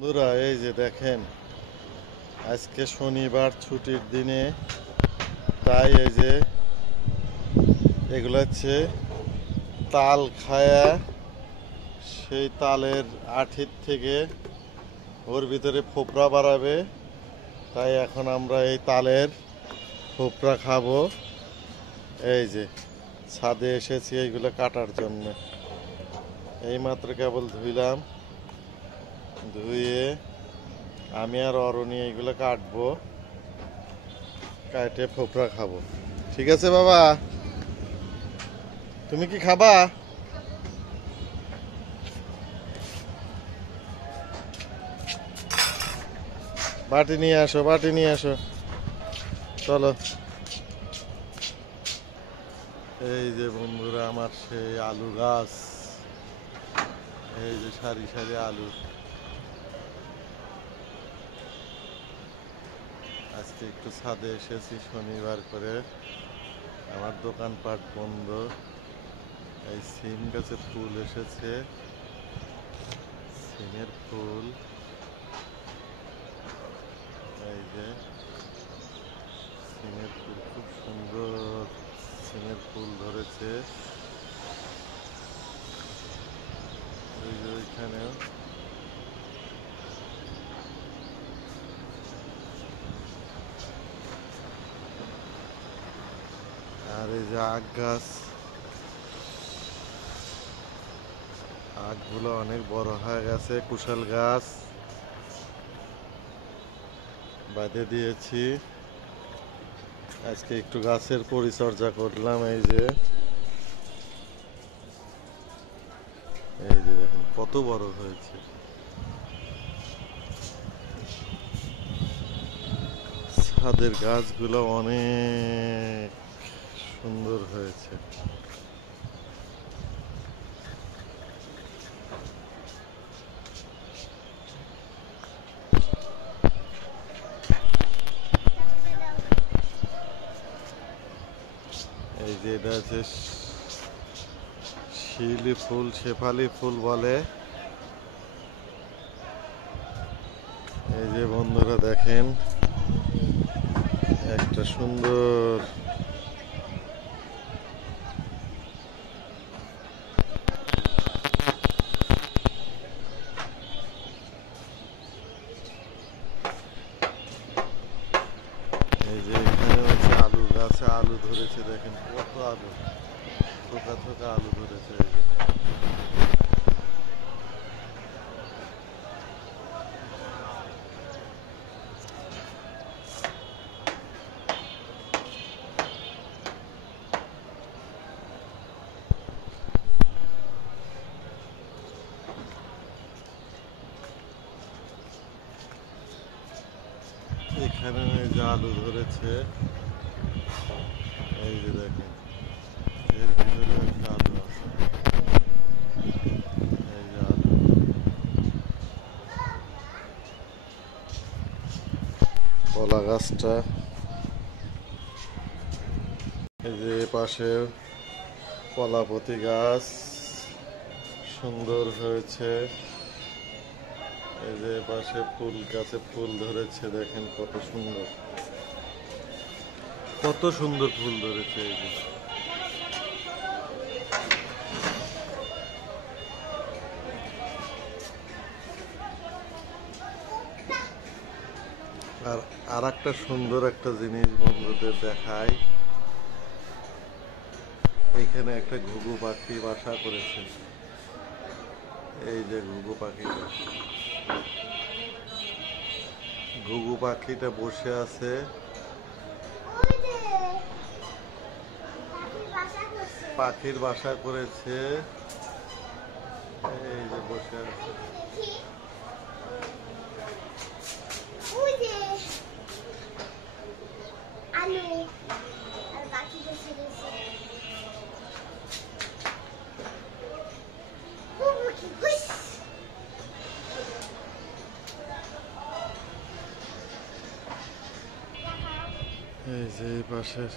বন্ধুরা, এই যে দেখেন, আজকে শনিবার ছুটির দিনে, তাই এই যে এগুলো হচ্ছে তাল খায়া, সেই তালের আঠির থেকে ওর ভিতরে ফোপরা বাড়াবে। তাই এখন আমরা এই তালের ফোপরা খাবো। এই যে ছাদে এসেছি এইগুলো কাটার জন্য। এইমাত্র কেবল ধুইলাম, ধুয়ে আমি আর অরণি এইগুলো কাটবো, কাটে ফোপরা খাবো। ঠিক আছে বাবা, তুমি কি খাবা? বাটি নিয়ে আসো, বাটি নিয়ে আসো, চলো। এই যে বন্ধুরা, আমার সেই আলু গাছ, এই যে সারি সারি আলু। আজকে একটু ছাদে এসেছি শনিবার করে, আমার দোকানপাট বন্ধ। এই সিম গাছে ফুল এসেছে, সিমের ফুল। এই যে সিমের ফুল, খুব সুন্দর সিমের ফুল ধরেছে। ওই যে ওইখানেও। আর এই যে আখ গাছ, আখগুলো অনেক বড় হয়ে গেছে। কুশাল গাছ বাঁধে দিয়েছি। আজকে একটু গাছের পরিচর্যা করলাম। এই যে দেখেন কত বড় হয়েছে। ছাদের গাছগুলো অনেক সুন্দর হয়েছে। এই যে এটা হচ্ছে শিউলি ফুল, শেফালি ফুল বলে। এই যে বন্ধুরা দেখেন, একটা সুন্দর এই যে এখানে হচ্ছে আলু গাছে আলু ধরেছে। দেখেন কত আলু, থোকা থোকা আলু ধরেছে। এই যে এখানে এই যে আলু ধরেছে। এই যে দেখেন, এর ভিতরে একটা আলু আছে। এই যে আলু, কলা গাছটা। এই যে পাশে কলাপতি গাছ সুন্দর হয়েছে। এই যে পাশে ফুল গাছে ফুল ধরেছে। দেখেন কত সুন্দর, কত সুন্দর ফুল ধরেছে। এই যে আর একটা সুন্দর একটা জিনিস বন্ধুদের দেখাই। এখানে একটা ঘুঘু পাখি বাসা করেছে। এই যে ঘুঘু পাখিটা, ঘুঘু পাখিটা বসে আছে। পাখির বাসা করেছে। এই যে বসে আছে। এই যে এই পাশের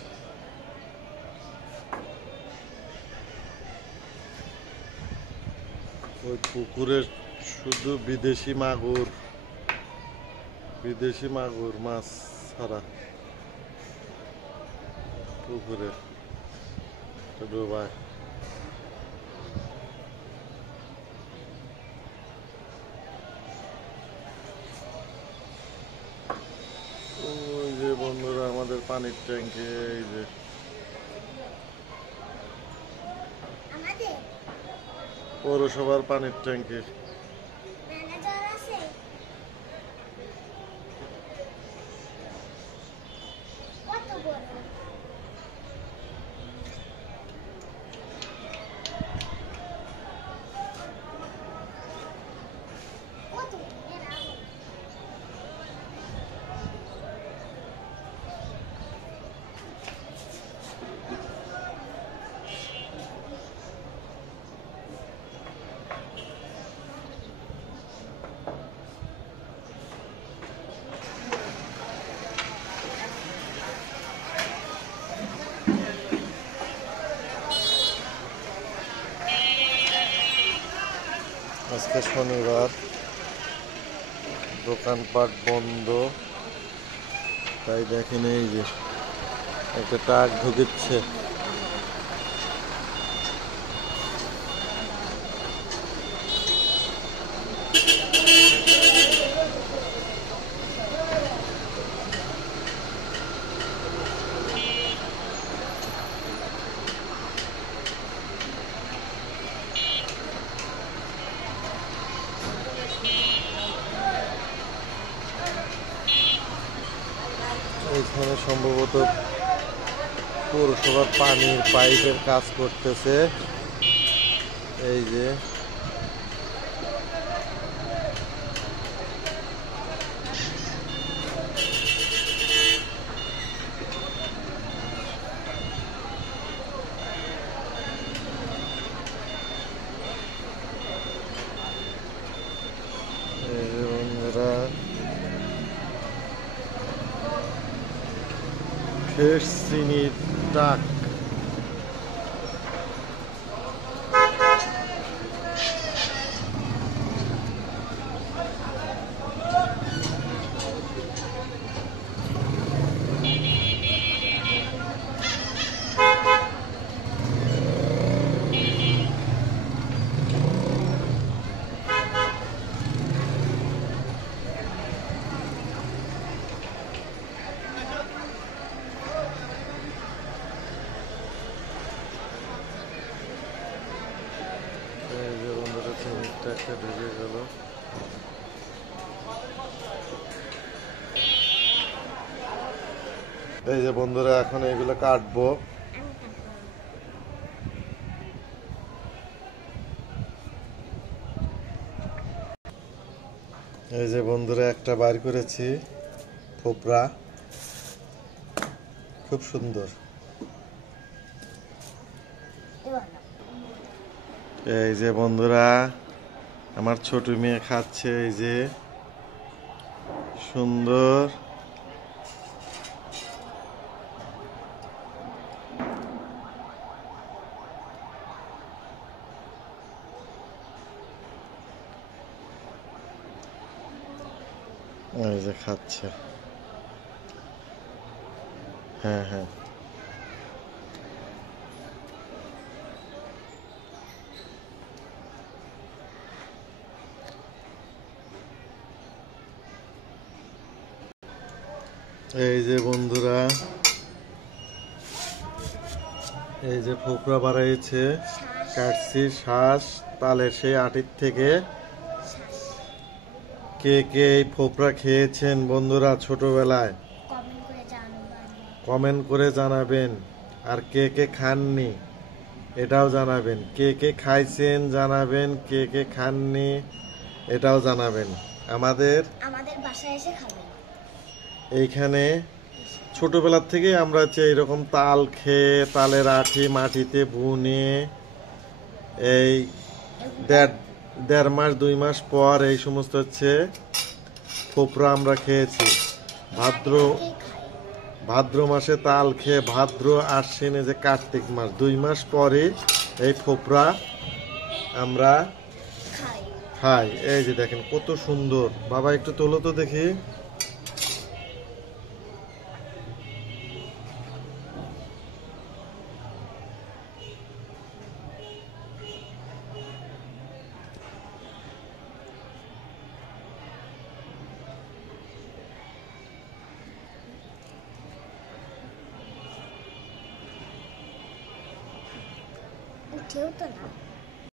ওই পুকুরের শুধু বিদেশি মাগুর। বিদেশি মাগুর মাছ ছাড়া পুকুরে ডোবায়। ওই যে বন্ধুরা আমাদের পানির ট্যাঙ্কে এই যে পৌরসভার পানির ট্যাঙ্কে আজকে শনিবার, দোকানপাট বন্ধ, তাই দেখেন এই যে একটা ট্রাক ঢুকেছে। এইখানে সম্ভবত পৌরসভার পানির পাইপের কাজ করতেছে। এই যে বন্ধুরা ফ্রেশ চিনির ট্রাক। একটা ঢুকে গেল। এই যে বন্ধুরা এখন এগুলো কাটবো। এই যে বন্ধুরা একটা বার করেছি ফোপরা, খুব সুন্দর। এই যে বন্ধুরা আমার ছোট মেয়ে খাচ্ছে, এই যে সুন্দর। এই যে খাচ্ছে, হ্যাঁ হ্যাঁ। এই যে বন্ধুরা এই যে ফোকরা বাড়াইছে, কাটছি শ্বাস তালের সেই আটির থেকে। কে কে এই ফোকরা খেয়েছেন বন্ধুরা ছোটবেলায় কমেন্ট করে জানাবেন, আর কে কে খাননি এটাও জানাবেন। কে কে খাইছেন জানাবেন, কে কে খাননি এটাও জানাবেন। আমাদের বাসায় এসে খাবেন। এইখানে ছোটবেলার থেকে আমরা হচ্ছে এইরকম তাল খেয়ে তালের আঠি মাটিতে বুনে এই দেড় মাস 2 মাস পর এই সমস্ত হচ্ছে ফোপরা আমরা খেয়েছি। ভাদ্র মাসে তাল খেয়ে ভাদ্র আশ্বিনে যে কার্তিক মাস 2 মাস পরে এই ফোপরা আমরা খাই। এই যে দেখেন কত সুন্দর। বাবা একটু তোলো তো দেখি। ঢেউ তো না।